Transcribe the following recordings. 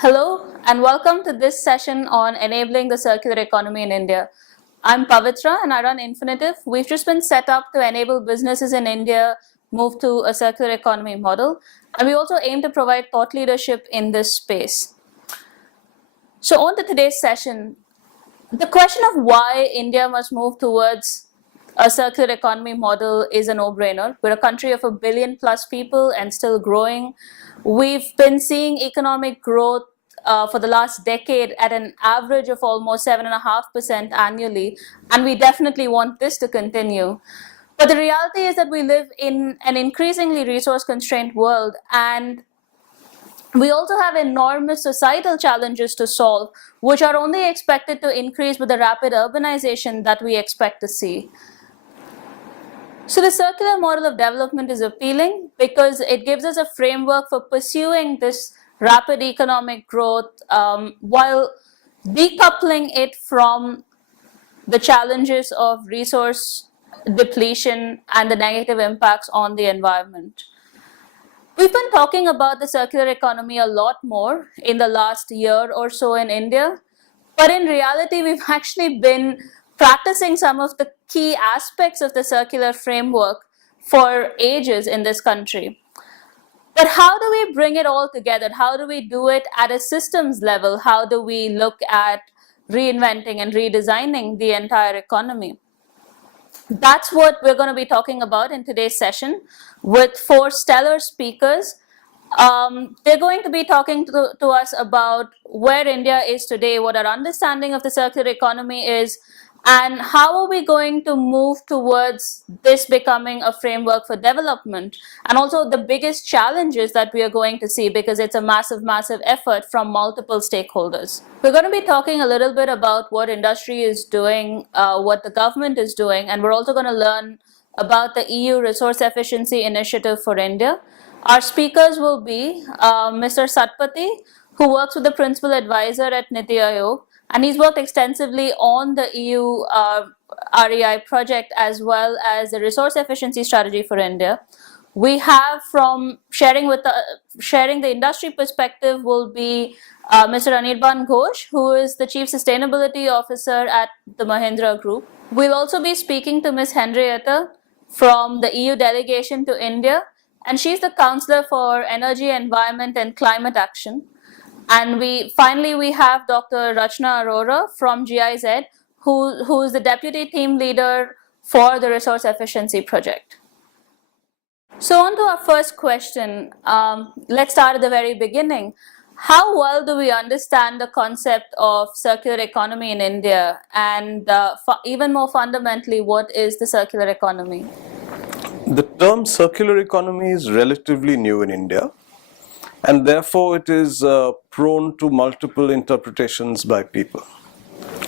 Hello and welcome to this session on enabling the circular economy in India. I'm Pavitra and I run Infinitive. We've just been set up to enable businesses in India move to a circular economy model, and we also aim to provide thought leadership in this space. So on to today's session, the question of why India must move towards a circular economy model is a no-brainer. We're a country of 1 billion plus people and still growing. We've been seeing economic growth for the last decade at an average of almost 7.5% annually, and we definitely want this to continue. But the reality is that we live in an increasingly resource-constrained world, and we also have enormous societal challenges to solve, which are only expected to increase with the rapid urbanization that we expect to see. So the circular model of development is appealing because it gives us a framework for pursuing this rapid economic growth while decoupling it from the challenges of resource depletion and the negative impacts on the environment. We've been talking about the circular economy a lot more in the last year or so in India, but in reality, we've actually been practicing some of the key aspects of the circular framework for ages in this country. But how do we bring it all together? How do we do it at a systems level? How do we look at reinventing and redesigning the entire economy? That's what we're going to be talking about in today's session with 4 stellar speakers. They're going to be talking to us about where India is today, what our understanding of the circular economy is, and how are we going to move towards this becoming a framework for development, and also the biggest challenges that we are going to see, because it's a massive, massive effort from multiple stakeholders. We're going to be talking a little bit about what industry is doing, what the government is doing, and we're also going to learn about the EU Resource Efficiency Initiative for India. Our speakers will be Mr. Satpathy, who works with the Principal Advisor at Niti Aayog, and he's worked extensively on the EU REI project as well as the resource efficiency strategy for India. We have from sharing the industry perspective will be Mr. Anirban Ghosh, who is the Chief Sustainability Officer at the Mahindra Group. We'll also be speaking to Ms. Henrietta from the EU delegation to India, and she's the Counselor for Energy, Environment and Climate Action. And finally we have Dr. Rachna Arora from GIZ, who is the Deputy Team Leader for the Resource Efficiency Project. So on to our first question. Let's start at the very beginning. How well do we understand the concept of circular economy in India? And even more fundamentally, what is the circular economy? The term circular economy is relatively new in India, and therefore it is prone to multiple interpretations by people.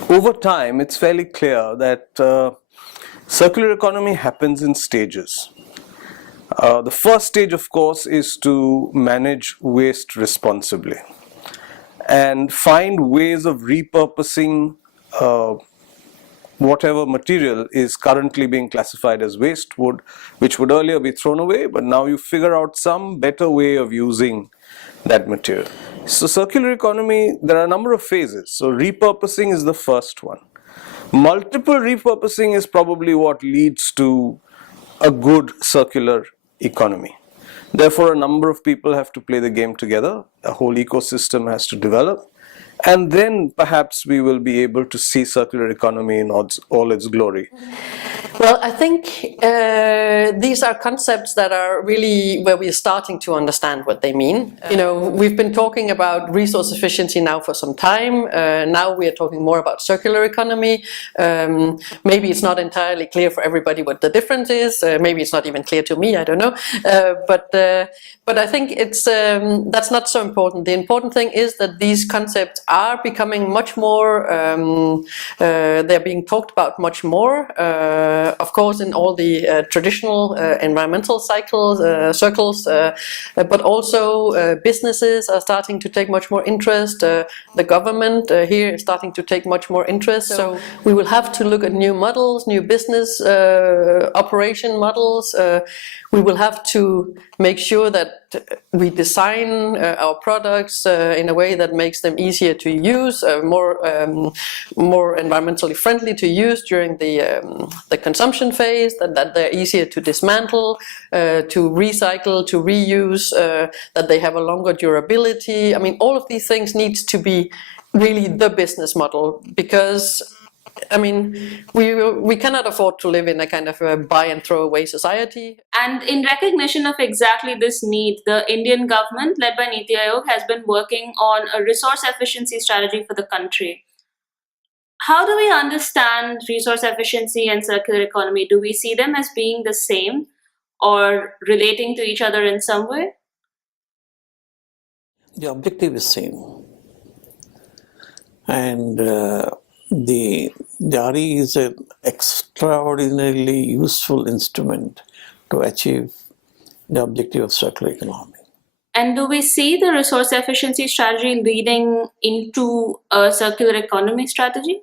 Over time, it's fairly clear that circular economy happens in stages. The first stage, of course, is to manage waste responsibly and find ways of repurposing whatever material is currently being classified as waste, which would earlier be thrown away, but now you figure out some better way of using that material. So circular economy, there are a number of phases. So repurposing is the first one. Multiple repurposing is probably what leads to a good circular economy. Therefore, a number of people have to play the game together. A whole ecosystem has to develop. And then perhaps we will be able to see circular economy in all its glory. Well, I think these are concepts that are really where we're starting to understand what they mean. We've been talking about resource efficiency now for some time. Now we are talking more about circular economy. Maybe it's not entirely clear for everybody what the difference is. Maybe it's not even clear to me, I don't know. But I think that's not so important. The important thing is that these concepts are becoming much more, they're being talked about much more. Of course, in all the traditional environmental circles, but also businesses are starting to take much more interest. The government here is starting to take much more interest. So we will have to look at new models, new business operation models. We will have to make sure that we design our products in a way that makes them easier to use, more environmentally friendly to use during the consumption phase, that they're easier to dismantle, to recycle, to reuse, that they have a longer durability. I mean, all of these things needs to be really the business model, because I mean, we cannot afford to live in a kind of a buy and throw away society. And in recognition of exactly this need, the Indian government, led by Niti Aayog, has been working on a resource efficiency strategy for the country. How do we understand resource efficiency and circular economy? Do we see them as being the same or relating to each other in some way? The objective is same, and the RE is an extraordinarily useful instrument to achieve the objective of circular economy. And do we see the resource efficiency strategy leading into a circular economy strategy?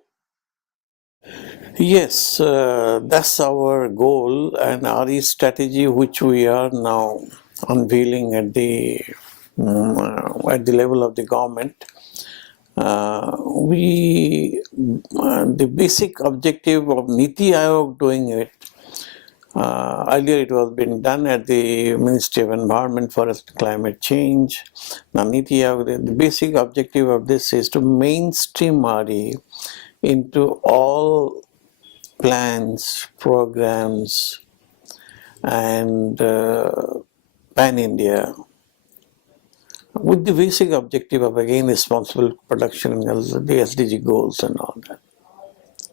Yes, that's our goal, and RE strategy, which we are now unveiling at the level of the government. The basic objective of Niti Aayog doing it, earlier it was being done at the Ministry of Environment, Forest and Climate Change. Now Niti Aayog, the basic objective of this is to mainstream RE into all plans, programs, and pan-India, with the basic objective of, again, responsible production and the SDG goals and all that.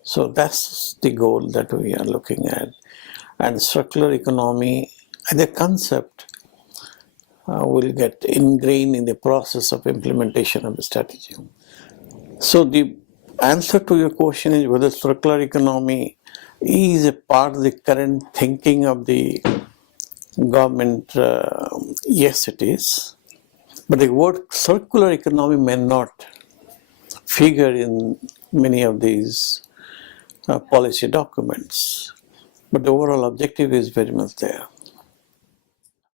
So that's the goal that we are looking at. And circular economy as a concept will get ingrained in the process of implementation of the strategy. So the answer to your question is whether circular economy is a part of the current thinking of the government. Yes, it is. But the word circular economy may not figure in many of these policy documents. But the overall objective is very much there.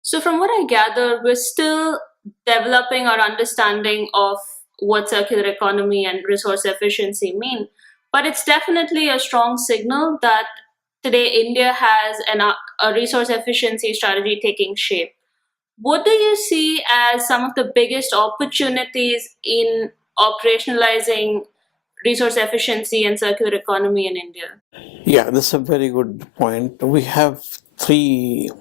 So, from what I gather, we're still developing our understanding of what circular economy and resource efficiency mean. But it's definitely a strong signal that today India has a resource efficiency strategy taking shape. What do you see as some of the biggest opportunities in operationalizing resource efficiency and circular economy in India? Yeah, that's a very good point. We have three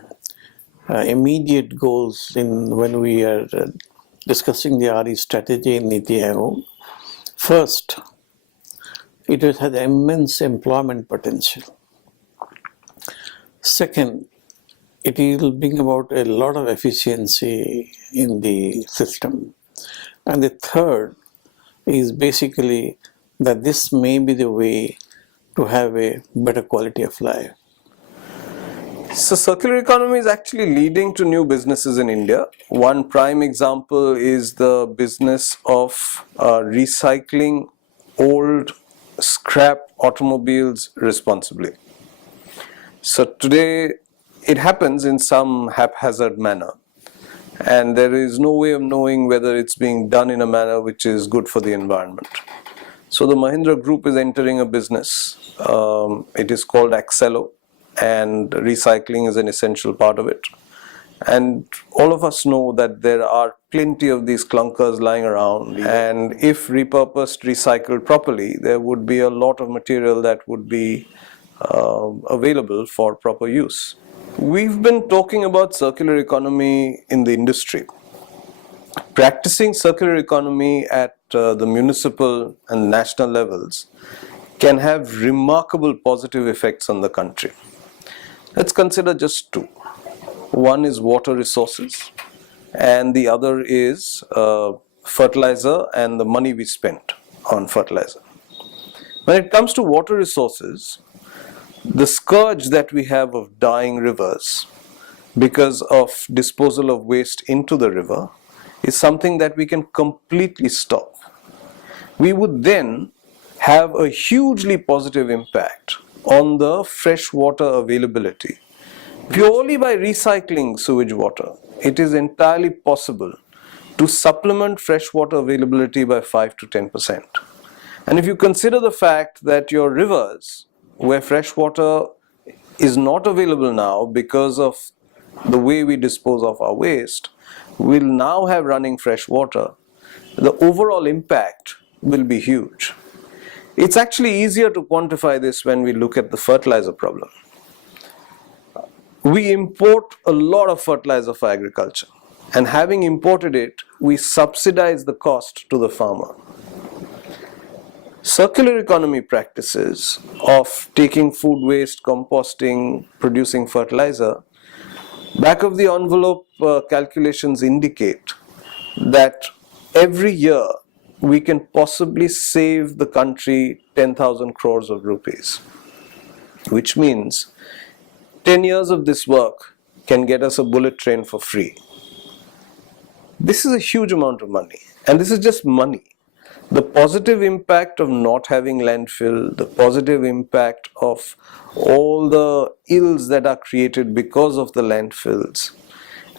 immediate goals when we are discussing the RE strategy in Niti Aayog. First, it has immense employment potential. Second, it will bring about a lot of efficiency in the system. And the third is basically that this may be the way to have a better quality of life. So circular economy is actually leading to new businesses in India. One prime example is the business of recycling old scrap automobiles responsibly. So today it happens in some haphazard manner, and there is no way of knowing whether it's being done in a manner which is good for the environment. So the Mahindra Group is entering a business. It is called Accelo, and recycling is an essential part of it. And all of us know that there are plenty of these clunkers lying around, and if repurposed, recycled properly, there would be a lot of material that would be available for proper use. We've been talking about circular economy in the industry. Practicing circular economy at the municipal and national levels can have remarkable positive effects on the country. Let's consider just two. One is water resources, and the other is fertilizer and the money we spent on fertilizer. When it comes to water resources, the scourge that we have of dying rivers because of disposal of waste into the river is something that we can completely stop. We would then have a hugely positive impact on the fresh water availability purely by recycling sewage water it is entirely possible to supplement freshwater availability by 5 to 10%. And if you consider the fact that your rivers, where freshwater is not available now because of the way we dispose of our waste, will now have running fresh water, the overall impact will be huge. It's actually easier to quantify this when we look at the fertilizer problem. We import a lot of fertilizer for agriculture, and having imported it, we subsidize the cost to the farmer. Circular economy practices of taking food waste, composting, producing fertilizer, back of the envelope calculations indicate that every year we can possibly save the country 10,000 crores of rupees, which means 10 years of this work can get us a bullet train for free. This is a huge amount of money, and this is just money. The positive impact of not having landfill, the positive impact of all the ills that are created because of the landfills,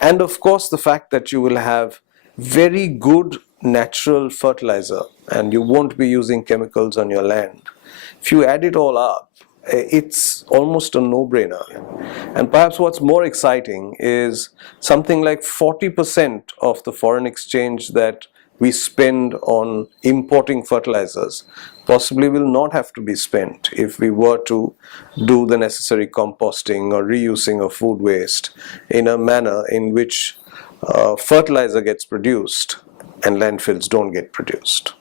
and of course the fact that you will have very good natural fertilizer and you won't be using chemicals on your land. If you add it all up, it's almost a no-brainer. And perhaps what's more exciting is something like 40% of the foreign exchange that we spend on importing fertilizers possibly will not have to be spent if we were to do the necessary composting or reusing of food waste in a manner in which fertilizer gets produced and landfills don't get produced.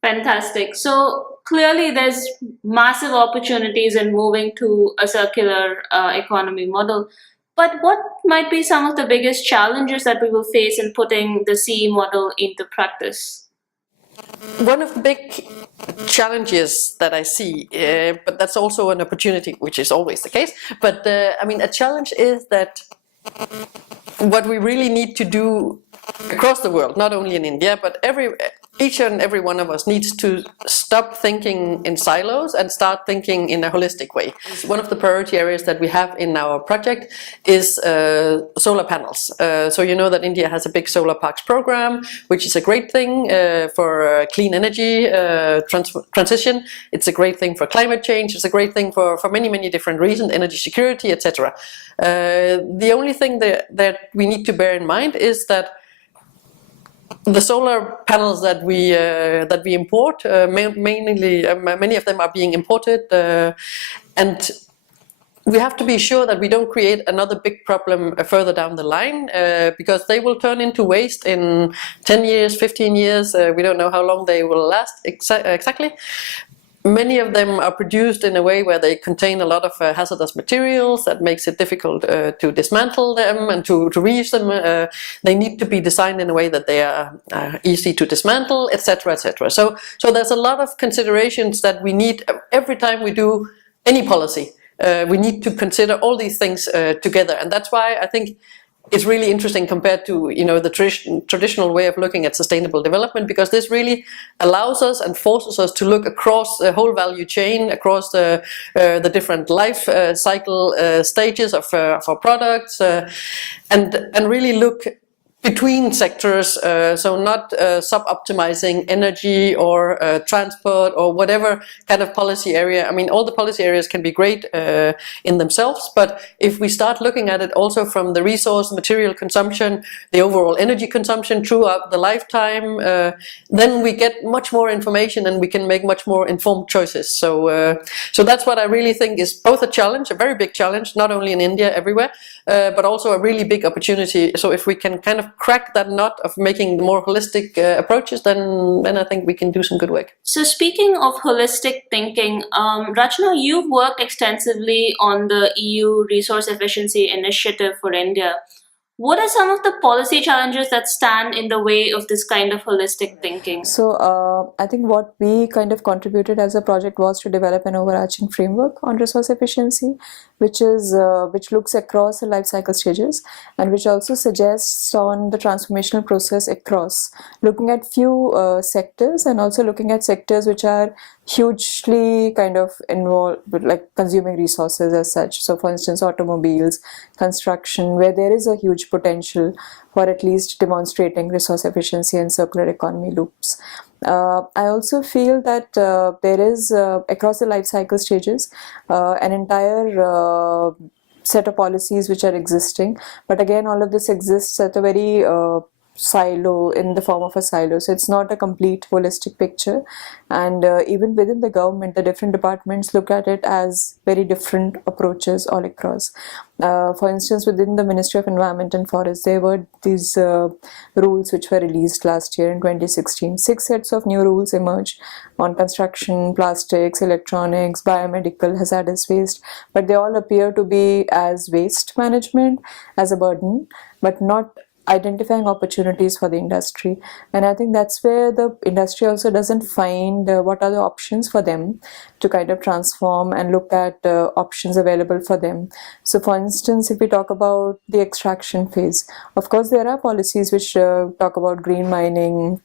Fantastic. So clearly there's massive opportunities in moving to a circular economy model. But what might be some of the biggest challenges that we will face in putting the CE model into practice? One of the big challenges that I see, but that's also an opportunity, which is always the case, but I mean, a challenge is that what we really need to do across the world, not only in India, but each and every one of us needs to stop thinking in silos and start thinking in a holistic way. One of the priority areas that we have in our project is solar panels. So you know that India has a big solar parks program, which is a great thing for clean energy transition. It's a great thing for climate change. It's a great thing for many, many different reasons, energy security, etc. The only thing that we need to bear in mind is that the solar panels that we import, mainly many of them are being imported, and we have to be sure that we don't create another big problem further down the line, because they will turn into waste in 10 years, 15 years. We don't know how long they will last exactly. Many of them are produced in a way where they contain a lot of hazardous materials that makes it difficult to dismantle them and to reuse them. They need to be designed in a way that they are easy to dismantle, etc., etc. So there's a lot of considerations that we need every time we do any policy. We need to consider all these things together, and that's why I think it's really interesting compared to the traditional way of looking at sustainable development, because this really allows us and forces us to look across the whole value chain, across the different life cycle stages of our products, and really look between sectors, so not sub-optimizing energy or transport or whatever kind of policy area. I mean, all the policy areas can be great in themselves, but if we start looking at it also from the resource, material consumption, the overall energy consumption throughout the lifetime, then we get much more information and we can make much more informed choices. So that's what I really think is both a challenge, a very big challenge, not only in India, everywhere, but also a really big opportunity. So if we can kind of crack that nut of making more holistic approaches, then I think we can do some good work. So speaking of holistic thinking, Rachna, you've worked extensively on the EU Resource Efficiency Initiative for India. What are some of the policy challenges that stand in the way of this kind of holistic thinking? So I think what we kind of contributed as a project was to develop an overarching framework on resource efficiency, which looks across the life cycle stages, and which also suggests on the transformational process across, looking at few sectors, and also looking at sectors which are hugely kind of involved with like consuming resources as such. So for instance, automobiles, construction, where there is a huge potential for at least demonstrating resource efficiency and circular economy loops. I also feel that there is across the life cycle stages an entire set of policies which are existing, but again all of this exists at a very silo, in the form of a silo, so it's not a complete holistic picture. And even within the government, the different departments look at it as very different approaches all across. For instance, within the Ministry of Environment and Forest, there were these rules which were released last year in 2016. 6 sets of new rules emerged on construction, plastics, electronics, biomedical, hazardous waste, but they all appear to be as waste management, as a burden, but not identifying opportunities for the industry. And I think that's where the industry also doesn't find what are the options for them to kind of transform and look at options available for them. So for instance, if we talk about the extraction phase, of course there are policies which talk about green mining,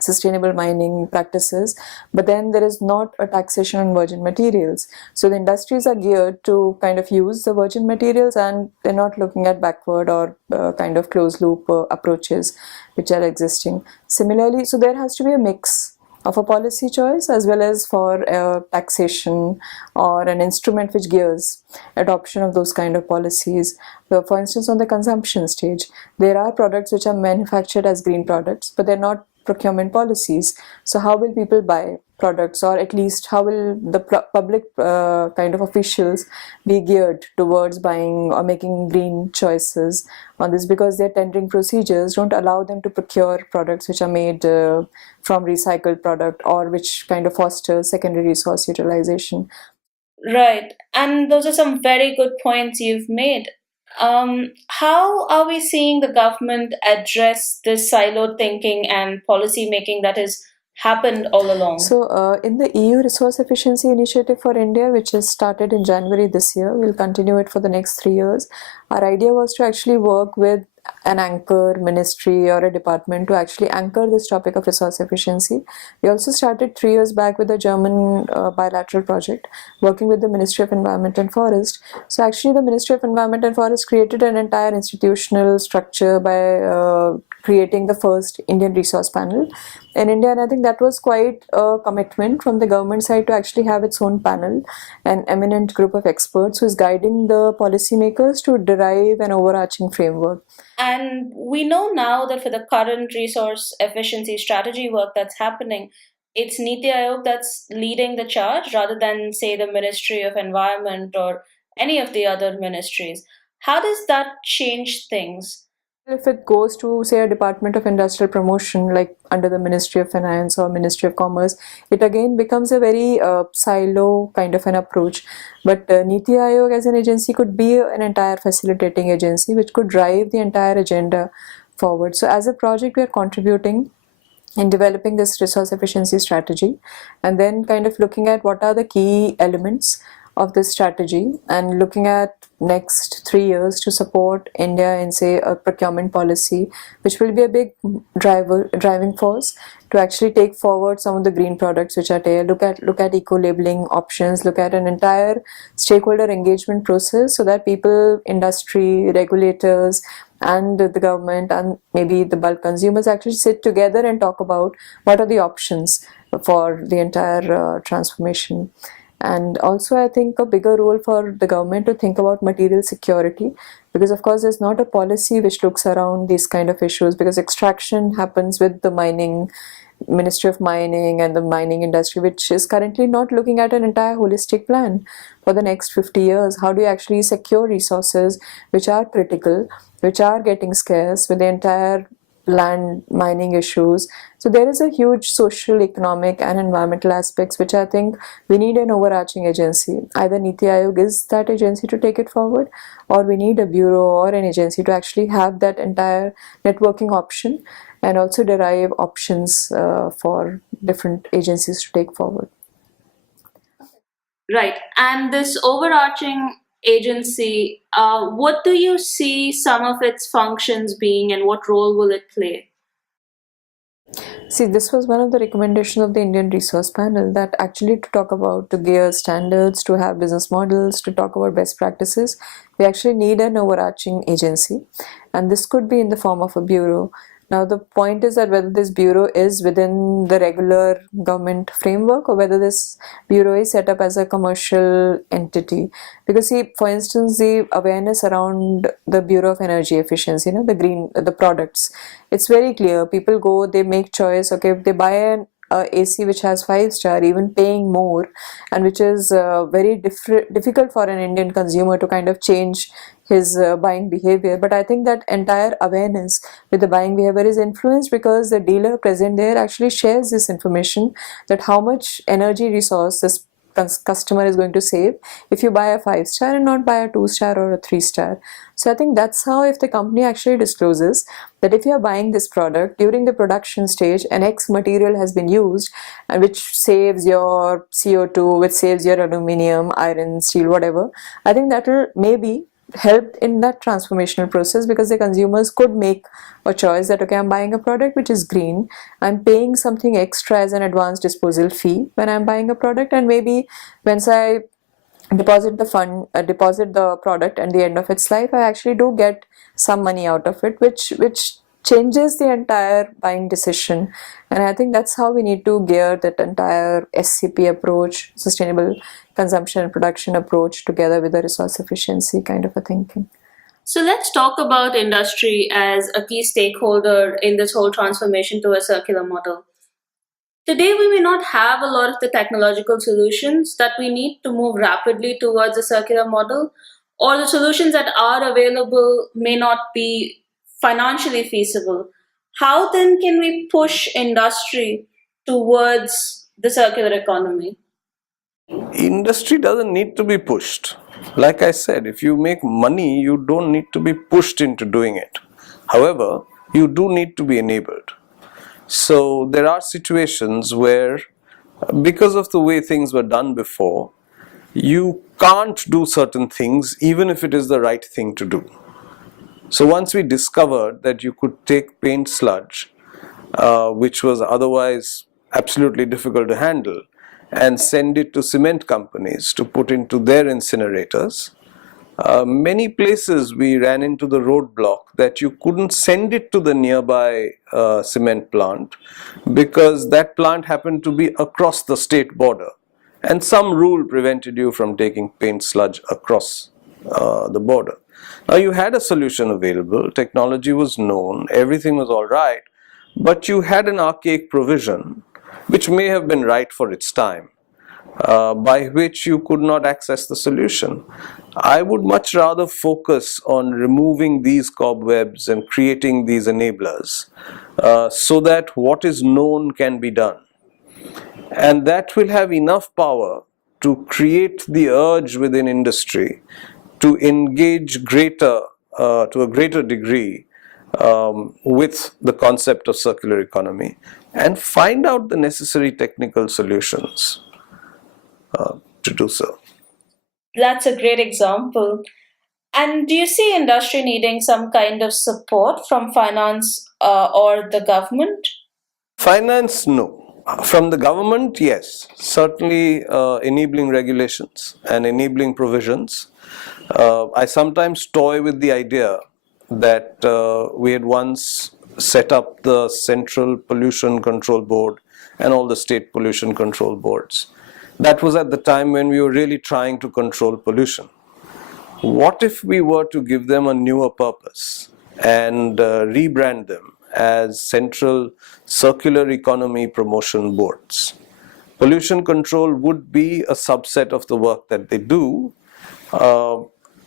sustainable mining practices, but then there is not a taxation on virgin materials. So the industries are geared to kind of use the virgin materials, and they're not looking at backward or kind of closed loop approaches which are existing. Similarly, so there has to be a mix of a policy choice as well as for taxation or an instrument which gears adoption of those kind of policies. So for instance, on the consumption stage, there are products which are manufactured as green products, but they're not procurement policies. So how will people buy products, or at least how will the public kind of officials be geared towards buying or making green choices on this, because their tendering procedures don't allow them to procure products which are made from recycled product, or which kind of foster secondary resource utilization. Right. And those are some very good points you've made. How are we seeing the government address this siloed thinking and policy making that has happened all along? So in the EU Resource Efficiency Initiative for India, which has started in January this year, we'll continue it for the next 3 years. Our idea was to actually work with an anchor ministry or a department to actually anchor this topic of resource efficiency. We also started 3 years back with a German bilateral project working with the Ministry of Environment and Forest. So actually the Ministry of Environment and Forest created an entire institutional structure by creating the first Indian resource panel in India, and I think that was quite a commitment from the government side to actually have its own panel, an eminent group of experts who is guiding the policymakers to derive an overarching framework. And we know now that for the current resource efficiency strategy work that's happening, it's Niti Aayog that's leading the charge rather than, say, the Ministry of Environment or any of the other ministries. How does that change things? If it goes to, say, a Department of Industrial Promotion, like under the Ministry of Finance or Ministry of Commerce, it again becomes a very silo kind of an approach. But Niti Aayog as an agency could be an entire facilitating agency which could drive the entire agenda forward. So as a project, we are contributing in developing this resource efficiency strategy, and then kind of looking at what are the key elements of this strategy, and looking at next 3 years to support India in, say, a procurement policy which will be a big driving force to actually take forward some of the green products which are there. Look at eco-labeling options, look at an entire stakeholder engagement process so that people, industry, regulators, and the government, and maybe the bulk consumers actually sit together and talk about what are the options for the entire transformation. And also I think a bigger role for the government to think about material security, because of course there's not a policy which looks around these kind of issues, because extraction happens with the Ministry of Mining and the mining industry, which is currently not looking at an entire holistic plan for the next 50 years. How do you actually secure resources which are critical, which are getting scarce, with the entire land mining issues? So there is a huge social, economic and environmental aspects which I think we need an overarching agency. Either Niti Aayog is that agency to take it forward, or we need a bureau or an agency to actually have that entire networking option and also derive options for different agencies to take forward. Right. And this overarching agency, what do you see some of its functions being and what role will it play? See, this was one of the recommendations of the Indian Resource Panel, that actually to talk about, to gear standards, to have business models, to talk about best practices, we actually need an overarching agency. And this could be in the form of a bureau. Now, the point is that whether this bureau is within the regular government framework or whether this bureau is set up as a commercial entity. Because see, for instance, the awareness around the Bureau of Energy Efficiency, the products, it's very clear. People go, they make choice, okay, if they buy an AC which has 5-star, even paying more, and which is very difficult for an Indian consumer to kind of change his buying behavior. But I think that entire awareness with the buying behavior is influenced because the dealer present there actually shares this information, that how much energy resource this customer is going to save if you buy a 5-star and not buy a 2-star or a 3-star. So I think that's how, if the company actually discloses that if you are buying this product during the production stage, an X material has been used, and which saves your CO2, which saves your aluminium, iron, steel, whatever, I think that will maybe help in that transformational process, because the consumers could make a choice that, okay, I'm buying a product which is green, I'm paying something extra as an advanced disposal fee when I'm buying a product, and maybe once I deposit the product at the end of its life, I actually do get some money out of it, which changes the entire buying decision. And I think that's how we need to gear that entire SCP approach, sustainable consumption and production approach, together with the resource efficiency kind of a thinking. So let's talk about industry as a key stakeholder in this whole transformation to a circular model. Today, we may not have a lot of the technological solutions that we need to move rapidly towards a circular model, or the solutions that are available may not be financially feasible. How then can we push industry towards the circular economy? Industry doesn't need to be pushed. Like I said, if you make money, you don't need to be pushed into doing it. However, you do need to be enabled. So there are situations where, because of the way things were done before, you can't do certain things even if it is the right thing to do. So once we discovered that you could take paint sludge, which was otherwise absolutely difficult to handle, and send it to cement companies to put into their incinerators, many places we ran into the roadblock that you couldn't send it to the nearby cement plant because that plant happened to be across the state border, and some rule prevented you from taking paint sludge across the border. Now you had a solution available, technology was known, everything was all right, but you had an archaic provision which may have been right for its time, by which you could not access the solution. I would much rather focus on removing these cobwebs and creating these enablers, so that what is known can be done. And that will have enough power to create the urge within industry to engage to a greater degree with the concept of circular economy and find out the necessary technical solutions to do so. That's a great example. And do you see industry needing some kind of support from finance or the government? Finance, no. From the government, yes. Certainly enabling regulations and enabling provisions. I sometimes toy with the idea that we had once set up the Central Pollution Control Board and all the state pollution control boards. That was at the time when we were really trying to control pollution. What if we were to give them a newer purpose and rebrand them as Central Circular Economy Promotion Boards? Pollution control would be a subset of the work that they do.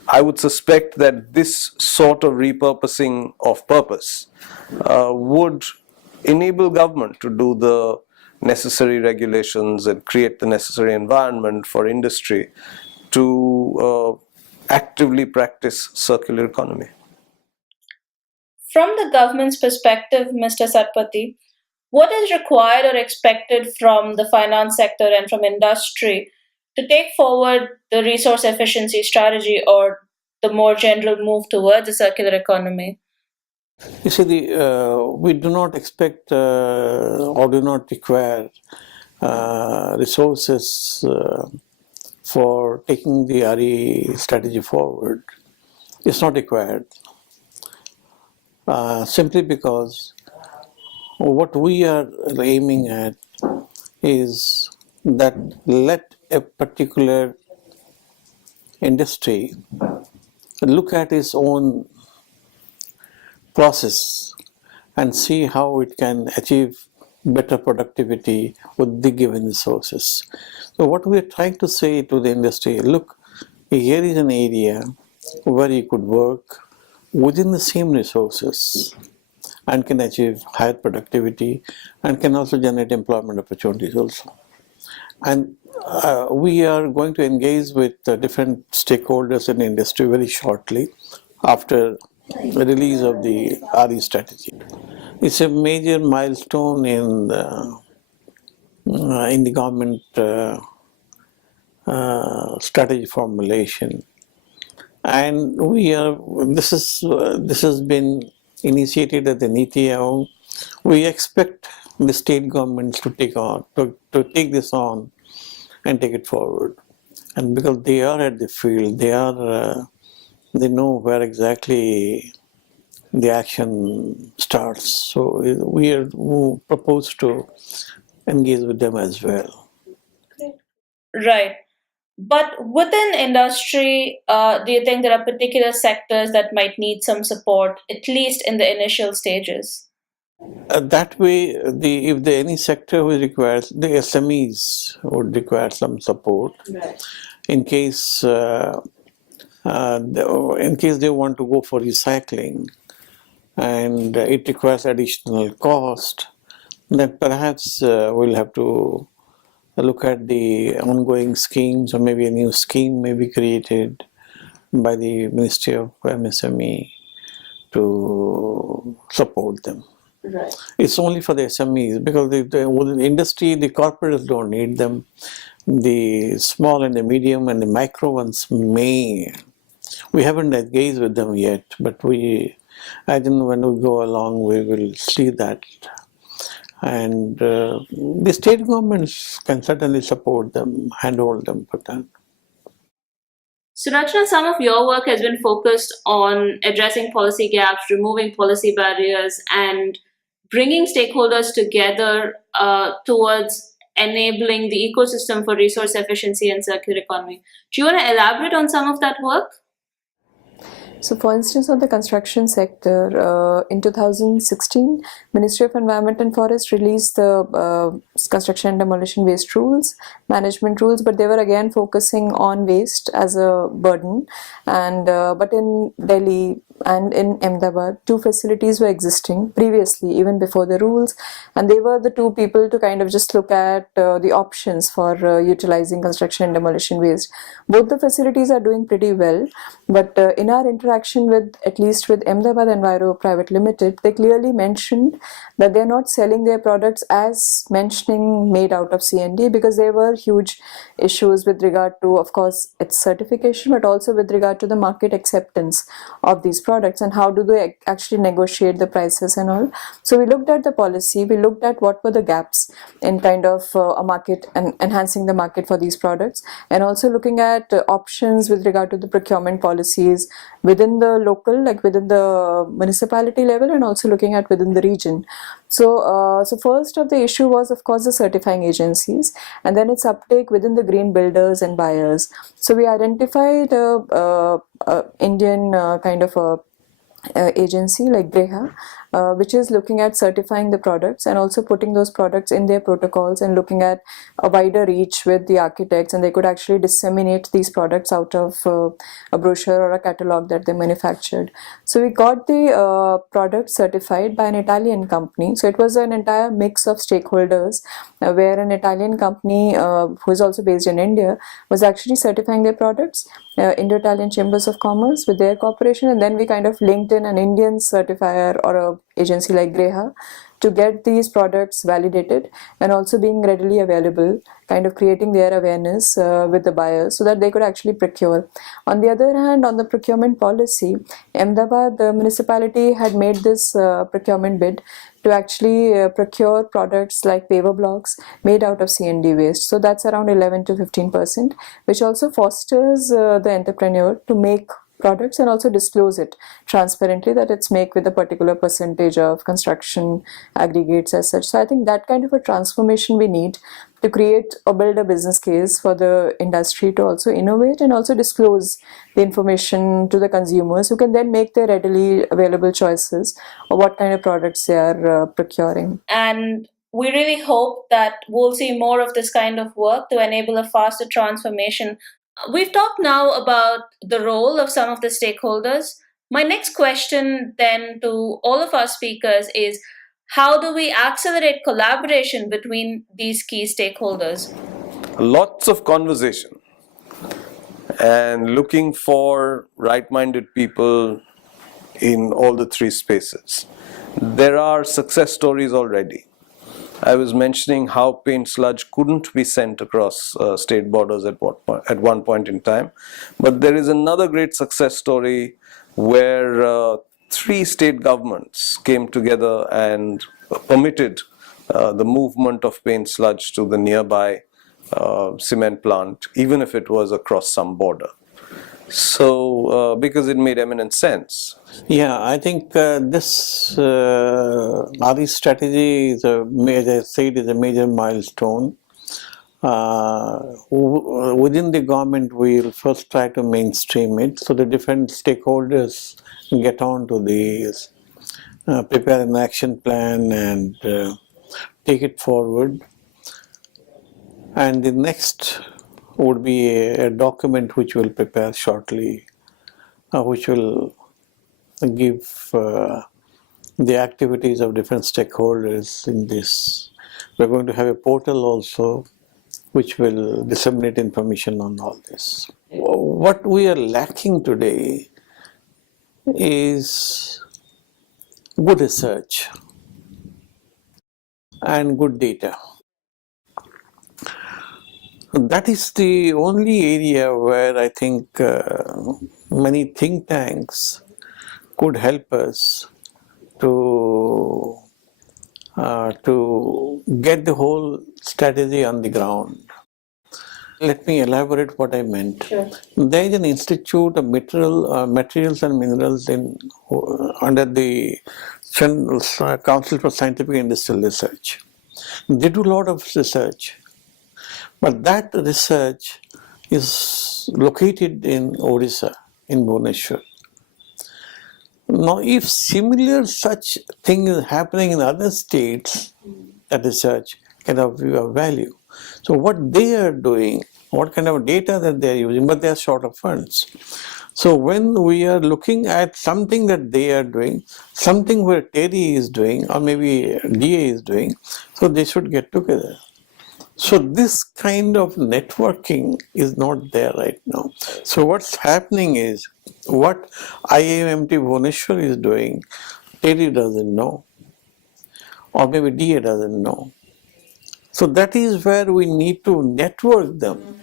I would suspect that this sort of repurposing of purpose would enable government to do the necessary regulations and create the necessary environment for industry to actively practice circular economy. From the government's perspective, Mr. Satpathy, what is required or expected from the finance sector and from industry to take forward the resource efficiency strategy or the more general move towards a circular economy? You see, we do not expect or do not require resources for taking the RE strategy forward. It's not required. Simply because what we are aiming at is that let a particular industry look at its own process and see how it can achieve better productivity with the given resources. So what we are trying to say to the industry, look, here is an area where you could work within the same resources and can achieve higher productivity and can also generate employment opportunities also. And we are going to engage with different stakeholders in the industry very shortly after the release of the RE strategy. It's a major milestone in the government strategy formulation, and this has been initiated at the Niti Aayog. We expect the state governments to take this on and take it forward, and because they are at the field, they know where exactly the action starts. So we propose to engage with them as well. Right. But within industry, do you think there are particular sectors that might need some support, at least in the initial stages? That way, if any sector which requires, the SMEs would require some support in case they want to go for recycling and it requires additional cost, then perhaps we'll have to look at the ongoing schemes, or maybe a new scheme may be created by the Ministry of MSME to support them. Right. It's only for the SMEs because the industry, the corporates don't need them. The small and the medium and the micro ones may. We haven't engaged with them yet, but I think when we go along, we will see that. And the state governments can certainly support them, handhold them for that. So, Rachna, some of your work has been focused on addressing policy gaps, removing policy barriers, and bringing stakeholders together towards enabling the ecosystem for resource efficiency and circular economy. Do you want to elaborate on some of that work? So, for instance, on the construction sector, in 2016, Ministry of Environment and Forest released the construction and demolition waste rules, management rules, but they were again focusing on waste as a burden. And but in Delhi and in Ahmedabad, two facilities were existing previously, even before the rules, and they were the two people to kind of just look at the options for utilizing construction and demolition waste. Both the facilities are doing pretty well, but in our interaction with, at least with Ahmedabad Enviro Private Limited, they clearly mentioned that they're not selling their products as mentioning made out of CND, because there were huge issues with regard to, of course, its certification, but also with regard to the market acceptance of these products and how do they actually negotiate the prices and all. So we looked at the policy, we looked at what were the gaps in kind of a market and enhancing the market for these products, and also looking at options with regard to the procurement policies within the local, like within the municipality level, and also looking at within the region. So, so first of the issue was, of course, the certifying agencies, and then its uptake within the green builders and buyers. So we identified Indian kind of a agency like GREHA, which is looking at certifying the products and also putting those products in their protocols and looking at a wider reach with the architects, and they could actually disseminate these products out of a brochure or a catalog that they manufactured. So we got the product certified by an Italian company. So it was an entire mix of stakeholders where an Italian company who is also based in India was actually certifying their products, Indo-Italian Chambers of Commerce with their cooperation, and then we kind of linked in an Indian certifier or a agency like Greha to get these products validated and also being readily available, kind of creating their awareness with the buyers so that they could actually procure. On the other hand, on the procurement policy, Ahmedabad, the municipality had made this procurement bid to actually procure products like paver blocks made out of C&D waste. So that's around 11 to 15%, which also fosters the entrepreneur to make products and also disclose it transparently that it's made with a particular percentage of construction aggregates as such. So I think that kind of a transformation we need to create or build a business case for the industry to also innovate and also disclose the information to the consumers who can then make their readily available choices of what kind of products they are procuring. And we really hope that we'll see more of this kind of work to enable a faster transformation. We've talked now about the role of some of the stakeholders. My next question then to all of our speakers is, how do we accelerate collaboration between these key stakeholders? Lots of conversation and looking for right-minded people in all the three spaces. There are success stories already. I was mentioning how paint sludge couldn't be sent across state borders at one point in time. But there is another great success story where 3 state governments came together and permitted the movement of paint sludge to the nearby cement plant, even if it was across some border. So, because it made eminent sense. Yeah, I think this RE strategy is as I said, is a major milestone. Within the government, we will first try to mainstream it so the different stakeholders get on to these, prepare an action plan and take it forward. And the next would be a document which we'll prepare shortly, which will give the activities of different stakeholders in this. We're going to have a portal also which will disseminate information on all this. What we are lacking today is good research and good data. That is the only area where I think many think tanks could help us to get the whole strategy on the ground. Let me elaborate what I meant. Sure. There is an institute of materials and minerals under the Council for Scientific and Industrial Research. They do a lot of research, but that research is located in Odisha, in Bhubaneswar. Now, if similar such thing is happening in other states, that research can have value. So what they are doing, what kind of data that they are using, but they are short of funds. So when we are looking at something that they are doing, something where TERI is doing, or maybe DA is doing, so they should get together. So this kind of networking is not there right now. So what's happening is, what IIMT Bhubaneswar is doing, TERI doesn't know, or maybe DA doesn't know. So that is where we need to network them.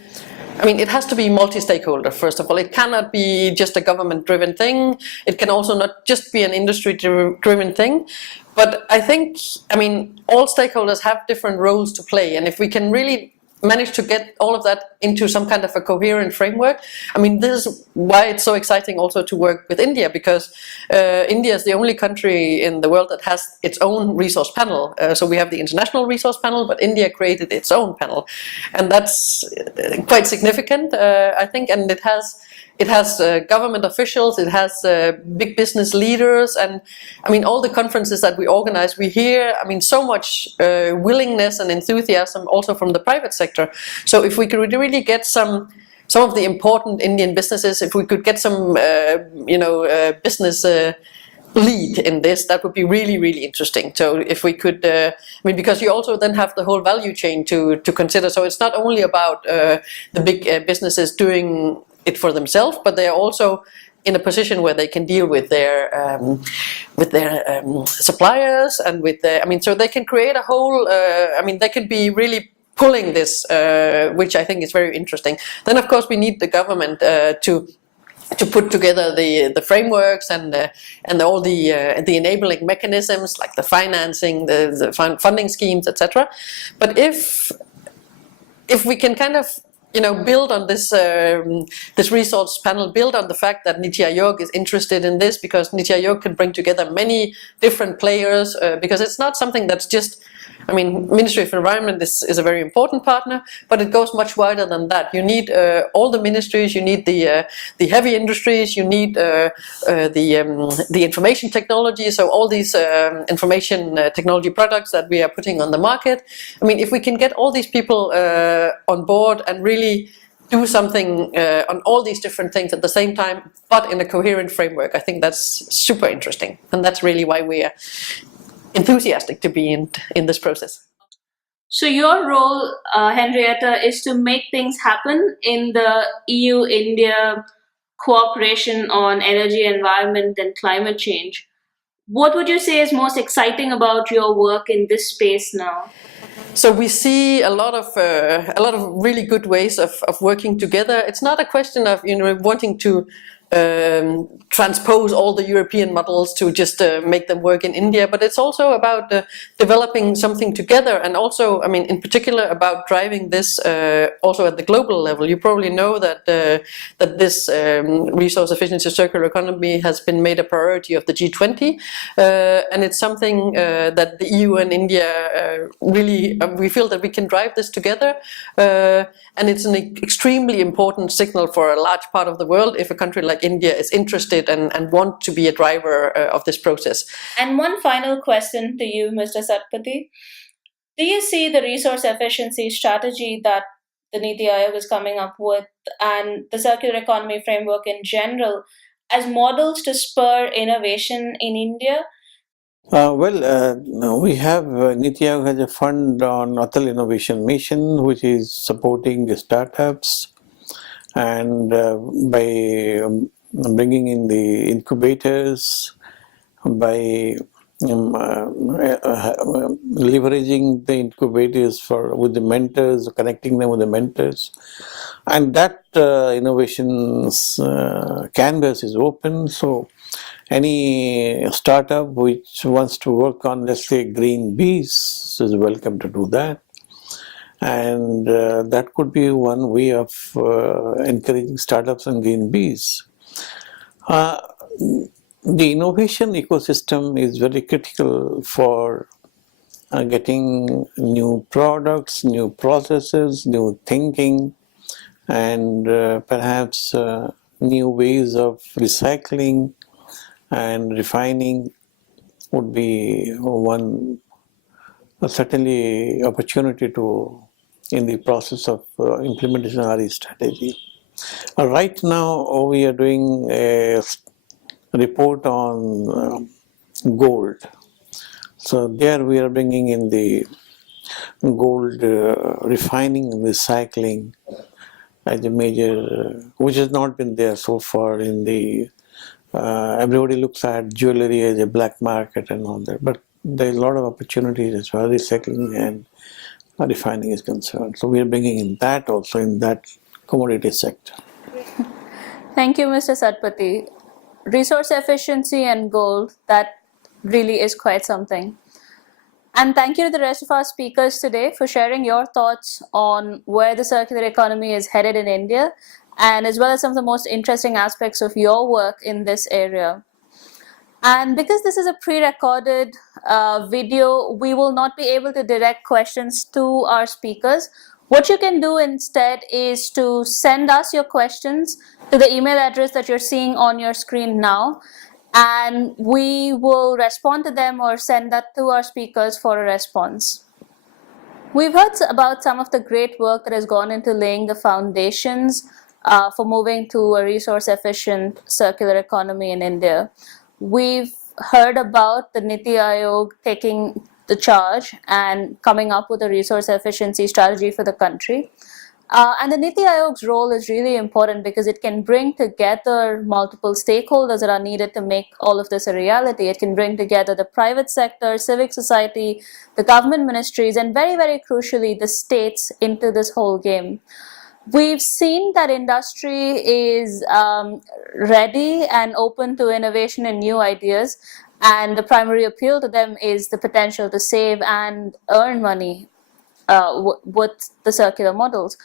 I mean, it has to be multi-stakeholder, first of all. It cannot be just a government-driven thing. It can also not just be an industry-driven thing. But I think, I mean, all stakeholders have different roles to play. And if we can really manage to get all of that into some kind of a coherent framework, I mean, this is why it's so exciting also to work with India, because India is the only country in the world that has its own resource panel. So we have the international resource panel, but India created its own panel. And that's quite significant, I think, and it has government officials, it has big business leaders, and I mean, all the conferences that we organize, we hear, I mean, so much willingness and enthusiasm also from the private sector. So if we could really get some of the important Indian businesses, if we could get some, business lead in this, that would be really, really interesting. So if we could, I mean, because you also then have the whole value chain to consider. So it's not only about the big businesses doing it for themselves, but they are also in a position where they can deal with their suppliers and with their, so they can create a whole, they can be really pulling this, which I think is very interesting. Then of course we need the government to put together the frameworks and all the enabling mechanisms like the financing, the funding schemes, etc. But if we can kind of build on this this resource panel, build on the fact that Niti Aayog is interested in this, because Niti Aayog can bring together many different players, because it's not something that's just, Ministry of Environment is a very important partner, but it goes much wider than that. You need all the ministries, you need the heavy industries, you need the information technology, so all these information technology products that we are putting on the market. If we can get all these people on board and really do something on all these different things at the same time, but in a coherent framework, I think that's super interesting, and that's really why we are enthusiastic to be in this process. So your role, Henrietta, is to make things happen in the EU-India cooperation on energy, environment, and climate change. What would you say is most exciting about your work in this space now? So we see a lot of really good ways of working together. It's not a question of wanting to transpose all the European models to just make them work in India, but it's also about developing something together, and also, in particular, about driving this also at the global level. You probably know that that this resource efficiency circular economy has been made a priority of the G20, and it's something that the EU and India really we feel that we can drive this together, and it's an extremely important signal for a large part of the world if a country like India is interested and want to be a driver of this process. And one final question to you, Mr. Satpathy. Do you see the resource efficiency strategy that the Niti Aayog is coming up with and the circular economy framework in general as models to spur innovation in India? We have Niti Aayog has a fund on Atal Innovation Mission, which is supporting the startups, and by bringing in the incubators, by leveraging the incubators with the mentors, connecting them with the mentors, and that innovations canvas is open. So any startup which wants to work on, let's say, green bees is welcome to do that. And that could be one way of encouraging startups on green bees. The innovation ecosystem is very critical for getting new products, new processes, new thinking, and perhaps new ways of recycling and refining would be one certainly opportunity to in the process of implementation of RE strategy. Right now we are doing a report on gold. So there we are bringing in the gold refining and recycling as a major, which has not been there so far in the, everybody looks at jewelry as a black market and all that, but there is a lot of opportunities as far as recycling and refining is concerned. So we are bringing in that also in that commodity sector. Thank you, Mr. Satpathy. Resource efficiency and gold, that really is quite something. And thank you to the rest of our speakers today for sharing your thoughts on where the circular economy is headed in India, and as well as some of the most interesting aspects of your work in this area. And because this is a pre-recorded video, we will not be able to direct questions to our speakers. What you can do instead is to send us your questions to the email address that you're seeing on your screen now, and we will respond to them or send that to our speakers for a response. We've heard about some of the great work that has gone into laying the foundations for moving to a resource-efficient circular economy in India. We've heard about the Niti Aayog taking the charge and coming up with a resource efficiency strategy for the country. And the Niti Aayog's role is really important because it can bring together multiple stakeholders that are needed to make all of this a reality. It can bring together the private sector, civic society, the government ministries, and very, very crucially, the states into this whole game. We've seen that industry is ready and open to innovation and new ideas, and the primary appeal to them is the potential to save and earn money with the circular models.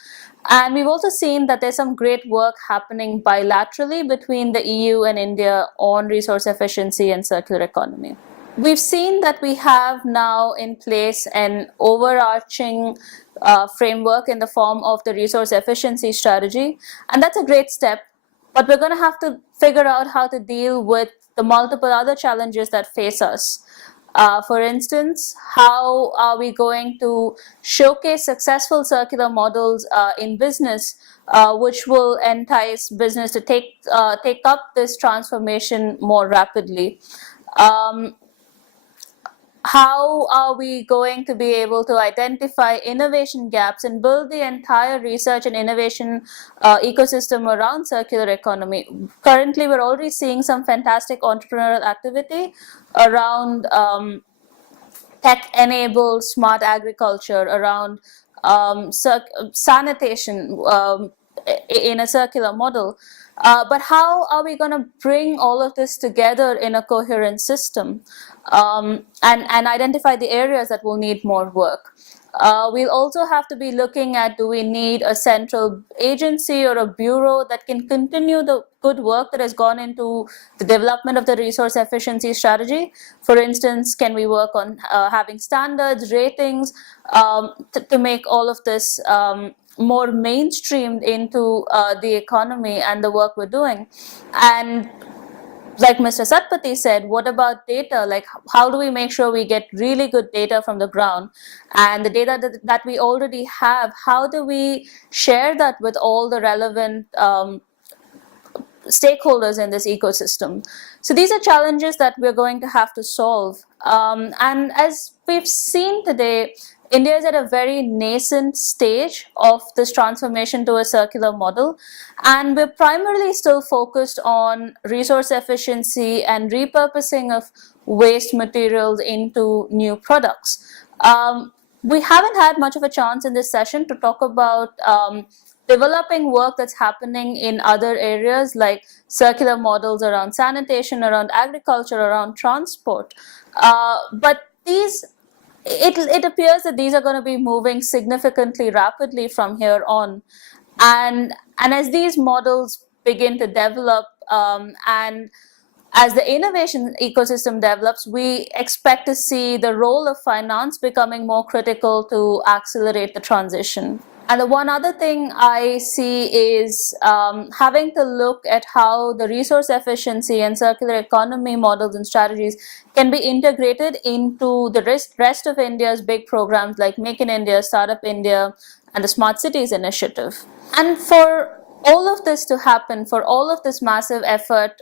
And we've also seen that there's some great work happening bilaterally between the EU and India on resource efficiency and circular economy. We've seen that we have now in place an overarching framework in the form of the resource efficiency strategy, and that's a great step, but we're going to have to figure out how to deal with the multiple other challenges that face us. For instance, how are we going to showcase successful circular models in business, which will entice business to take up this transformation more rapidly? How are we going to be able to identify innovation gaps and build the entire research and innovation ecosystem around circular economy? Currently, we're already seeing some fantastic entrepreneurial activity around tech-enabled smart agriculture, around sanitation in a circular model. But how are we going to bring all of this together in a coherent system and identify the areas that will need more work? We'll also have to be looking at, do we need a central agency or a bureau that can continue the good work that has gone into the development of the resource efficiency strategy? For instance, can we work on having standards, ratings, to make all of this more mainstreamed into the economy and the work we're doing? And like Mr. Satpathy said, what about data? Like, how do we make sure we get really good data from the ground? And the data that we already have, how do we share that with all the relevant stakeholders in this ecosystem? So these are challenges that we're going to have to solve. And as we've seen today, India is at a very nascent stage of this transformation to a circular model, and we're primarily still focused on resource efficiency and repurposing of waste materials into new products. We haven't had much of a chance in this session to talk about developing work that's happening in other areas like circular models around sanitation, around agriculture, around transport. But it appears that these are going to be moving significantly rapidly from here on. And as these models begin to develop and as the innovation ecosystem develops, we expect to see the role of finance becoming more critical to accelerate the transition. And the one other thing I see is having to look at how the resource efficiency and circular economy models and strategies can be integrated into the rest of India's big programs like Make in India, Startup India, and the Smart Cities Initiative. And for all of this to happen, for all of this massive effort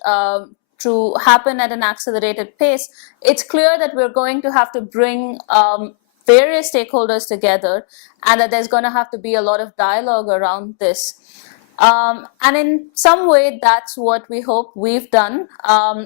to happen at an accelerated pace, it's clear that we're going to have to bring various stakeholders together, and that there's going to have to be a lot of dialogue around this. And in some way, that's what we hope we've done.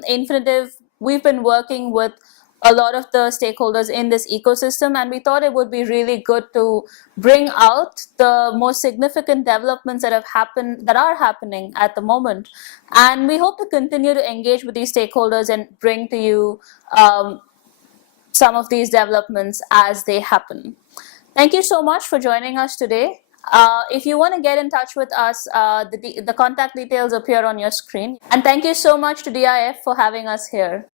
Infinitive, we've been working with a lot of the stakeholders in this ecosystem, and we thought it would be really good to bring out the most significant developments that are happening at the moment. And we hope to continue to engage with these stakeholders and bring to you some of these developments as they happen. Thank you so much for joining us today. If you want to get in touch with us, the contact details appear on your screen. And thank you so much to DIF for having us here.